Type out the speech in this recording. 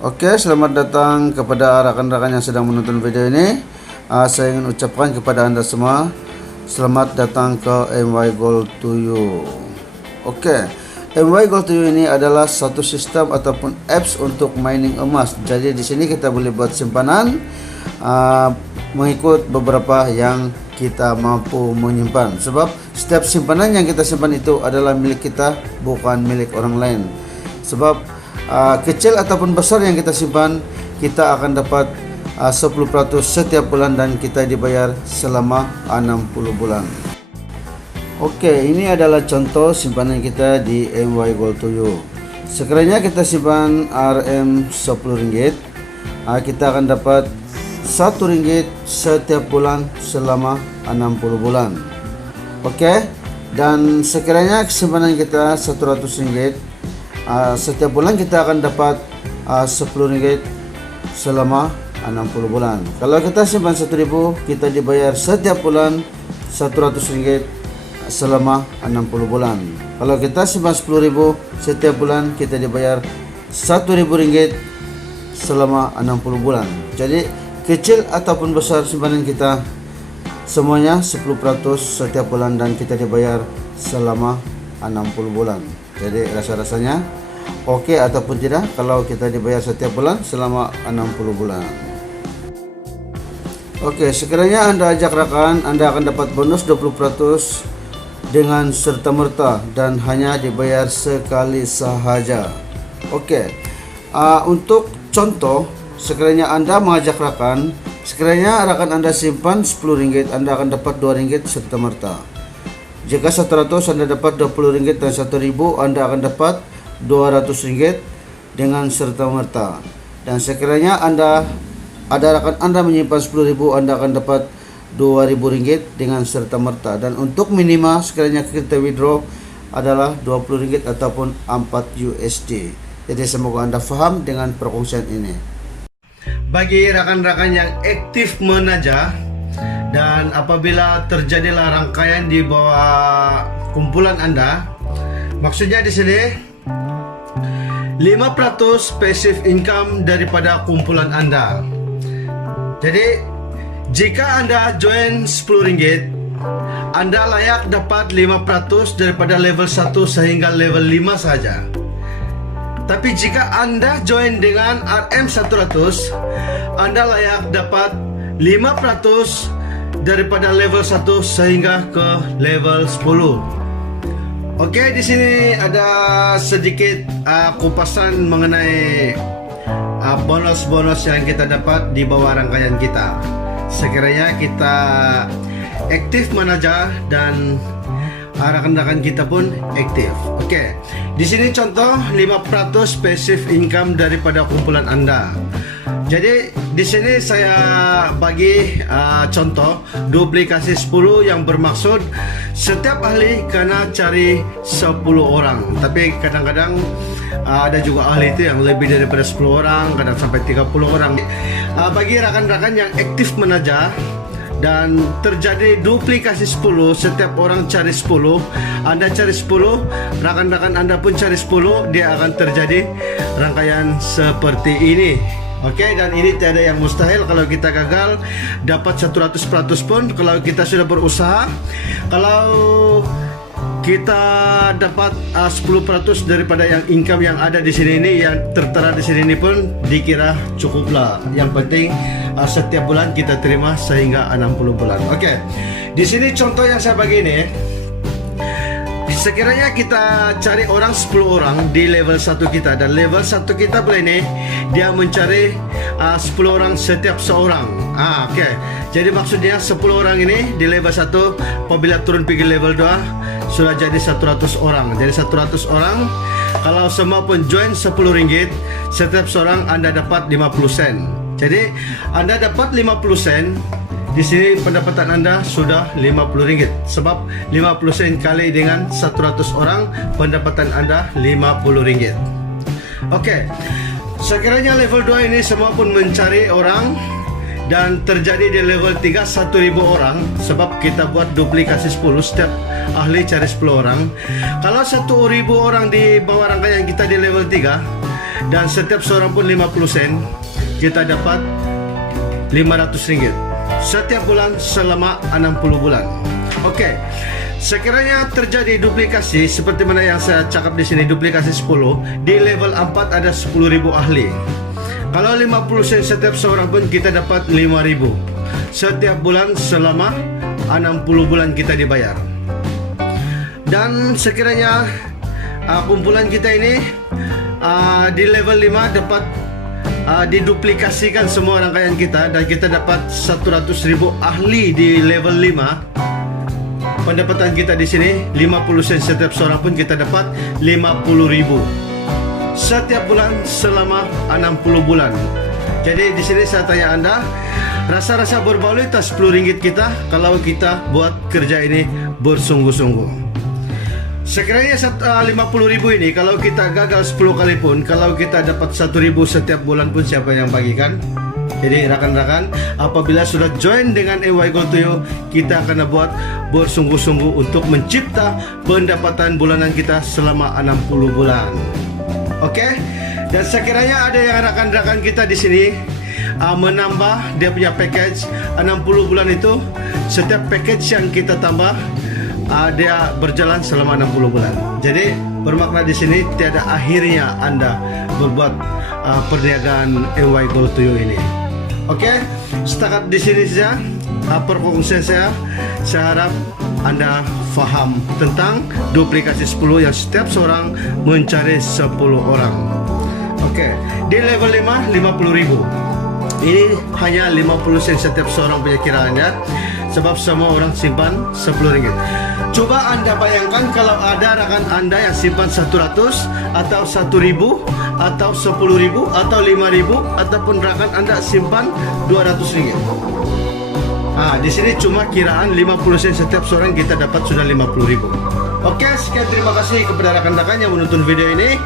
Oke, selamat datang kepada rekan-rekan yang sedang menonton video ini. Saya ingin ucapkan kepada Anda semua, selamat datang ke MY Gold to You. Oke, MY Gold to You ini adalah satu sistem ataupun apps untuk mining emas. Jadi di sini kita boleh buat simpanan mengikut beberapa yang kita mampu menyimpan. Sebab setiap simpanan yang kita simpan itu adalah milik kita, bukan milik orang lain. Sebab kecil ataupun besar yang kita simpan, kita akan dapat 10% setiap bulan dan kita dibayar selama 60 bulan. Oke, ini adalah contoh simpanan kita di MY Gold to You. Sekiranya kita simpan RM RM10, kita akan dapat RM1 setiap bulan selama 60 bulan. Oke, dan sekiranya simpanan kita RM100, setiap bulan kita akan dapat RM10 selama 60 bulan. Kalau kita simpan RM1.000, kita dibayar setiap bulan RM100 selama 60 bulan. Kalau kita simpan RM10.000, setiap bulan kita dibayar RM1.000 selama 60 bulan. Jadi kecil ataupun besar simpanan kita, semuanya 10% setiap bulan dan kita dibayar selama 60 bulan. Jadi rasa-rasanya oke ataupun tidak kalau kita dibayar setiap bulan selama 60 bulan. Oke, sekiranya Anda ajak rekan, Anda akan dapat bonus 20% dengan serta-merta dan hanya dibayar sekali sahaja. Oke, untuk contoh, sekiranya Anda mengajak rekan, sekiranya rekan Anda simpan RM10, Anda akan dapat RM2 serta-merta. Jika 100 Anda dapat RM20 dan 1.000 Anda akan dapat RM200 dengan serta-merta. Dan sekiranya Anda ada rekan Anda menyimpan RM10.000, Anda akan dapat RM2.000 dengan serta-merta. Dan untuk minima sekiranya kita withdraw adalah RM20 ataupun $4. Jadi semoga Anda faham dengan perkongsian ini. Bagi rekan-rekan yang aktif menajah dan apabila terjadilah rangkaian di bawah kumpulan Anda, maksudnya di sini 5% passive income daripada kumpulan Anda. Jadi jika Anda join RM10, Anda layak dapat 5% daripada level 1 sehingga level 5 saja. Tapi jika Anda join dengan RM100, Anda layak dapat 5% daripada level 1 sehingga ke level 10. Oke, di sini ada sedikit kupasan mengenai bonus-bonus yang kita dapat di bawah rangkaian kita. Sekiranya kita aktif menajah dan rekan-rekan kita pun aktif. Oke, di sini contoh 5% passive income daripada kumpulan Anda. Jadi di sini saya bagi contoh duplikasi 10 yang bermaksud setiap ahli kena cari 10 orang. Tapi kadang-kadang ada juga ahli itu yang lebih daripada 10 orang, kadang sampai 30 orang. Bagi rakan-rakan yang aktif menajah dan terjadi duplikasi 10, setiap orang cari 10, Anda cari 10, rakan-rakan Anda pun cari 10, dia akan terjadi rangkaian seperti ini. Oke, dan ini tiada yang mustahil. Kalau kita gagal dapat 100% pun, kalau kita sudah berusaha, kalau kita dapat 10% daripada yang income yang ada di sini ini, yang tertera di sini ini pun dikira cukuplah. Yang penting setiap bulan kita terima sehingga 60 bulan. Oke, di sini contoh yang saya bagi ini. Sekiranya kita cari orang 10 orang di level 1 kita, dan level 1 kita boleh ini dia mencari 10 orang setiap seorang. Oke. Jadi maksudnya 10 orang ini di level 1 apabila turun pergi level 2 sudah jadi 100 orang. Jadi 100 orang, kalau semua pun join RM10, setiap seorang Anda dapat 50 sen. Jadi Anda dapat 50 sen. Di sini pendapatan Anda sudah RM50. Sebab 50 sen kali dengan 100 orang, pendapatan Anda RM50. Oke. Sekiranya level 2 ini semua pun mencari orang dan terjadi di level 3 1.000 orang, sebab kita buat duplikasi 10, setiap ahli cari 10 orang. Kalau 1.000 orang di bawah rangkaian kita di level 3, dan setiap seorang pun 50 sen, kita dapat 500 ringgit setiap bulan selama 60 bulan. Okey. Sekiranya terjadi duplikasi seperti mana yang saya cakap di sini, duplikasi 10, di level 4 ada 10,000 ahli. Kalau 50 sen setiap seorang pun kita dapat 5,000 setiap bulan selama 60 bulan kita dibayar. Dan sekiranya kumpulan kita ini di level 5 dapat diduplikasikan semua rangkaian kita dan kita dapat 100,000 ahli di level 5, pendapatan kita di sini 50 sen setiap seorang pun kita dapat 50,000 setiap bulan selama 60 bulan. Jadi di sini saya tanya anda, rasa-rasa berbalik tak 10 ringgit kita kalau kita buat kerja ini bersungguh-sungguh. Sekiranya 50,000 ini kalau kita gagal 10 kali pun, kalau kita dapat 1,000 setiap bulan pun, siapa yang bagikan? Jadi rakan-rakan, apabila sudah join dengan AY Gold to You, kita akan buat bersungguh-sungguh untuk mencipta pendapatan bulanan kita selama 60 bulan. Okey? Dan sekiranya ada yang rakan-rakan kita di sini menambah dia punya package 60 bulan itu, setiap package yang kita tambah dia berjalan selama 60 bulan. Jadi bermakna di sini tiada akhirnya anda berbuat perniagaan AY Gold to You ini. Okey, setakat di sini saja perkongsian saya. Saya harap anda faham tentang duplikasi 10 yang setiap seorang mencari 10 orang. Okey, di level 5 50,000. Ini hanya 50 sen setiap seorang punya kiraannya, sebab semua orang simpan 10 ringgit. Coba anda bayangkan kalau ada rakan anda yang simpan 100 atau 1,000 atau 10,000 atau 5,000, ataupun rakan anda simpan 200 ringgit. Di sini cuma kiraan 50 sen setiap seorang kita dapat sudah 50,000. Okey, sekian, terima kasih kepada rakan-rakan yang menonton video ini.